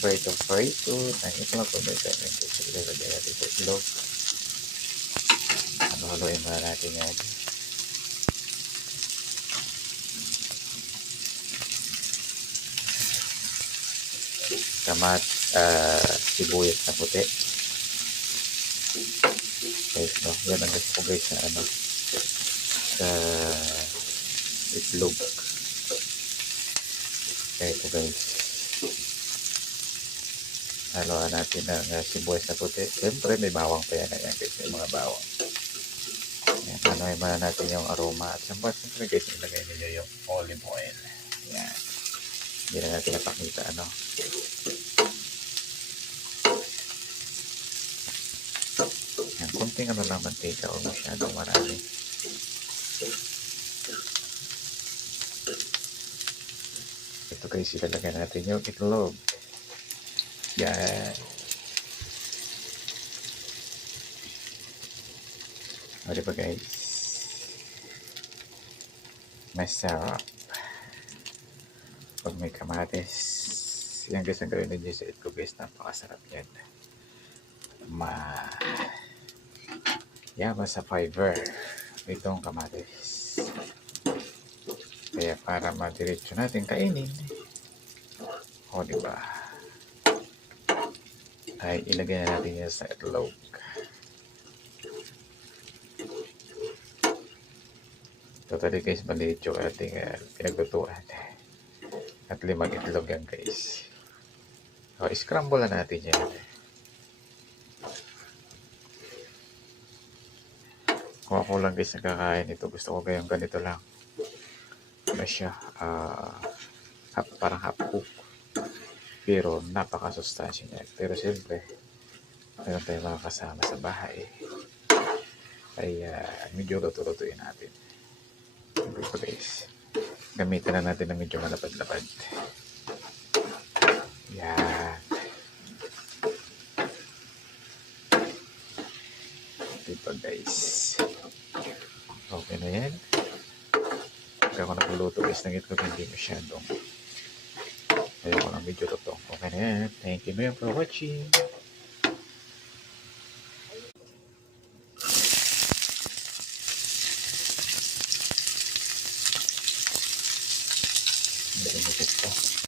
prito na ito lang po may ganyan guys. Ilagay natin sa itlog. Haluin muna natin yan. Sibuyas na puti. Guys, no? Yan ang gusto ko guys sa sa itlog. Kaya ito guys. Haluan natin ang sibuyas na puti. Siyempre may bawang pa yan. Ayan guys, may mga bawang. Ayan, haluin muna natin yung aroma. At siyempre guys, ilagay nyo yung olive oil. Ayan. Hindi na natin napakita Yan, kunting lang mantika o masyadong marami. Ito guys, ilalagay natin yung itlog. Yan. O diba guys? Masarap. Pag may kamatis. Yan guys, ang gawin ninyo sa itlog guys. Napakasarap yan. Yaman sa fiber itong kamatis. Kaya para madiretso natin kainin, o diba, ay ilagay na natin yan sa itlog. Totally guys, maliit yung ating pinaglutuan. At 5 itlog yan guys. So, scramble na natin yan. Kung ako lang guys nagkakain ito, gusto ko gayong ganito lang. Ano siya, parang half cook. Pero napakasustansya niya. Pero siyempre, mayroon tayong mga kasama sa bahay. Ay medyo luto-lutuin natin. Ito guys, gamitin na natin ng medyo malapad-lapad. Yan. Ito guys. Okay na yan. Kaya ako nakuluto guys ng itlog, hindi masyadong. Kaya ako lang medyo totoo. Okay na yan. Thank you for watching.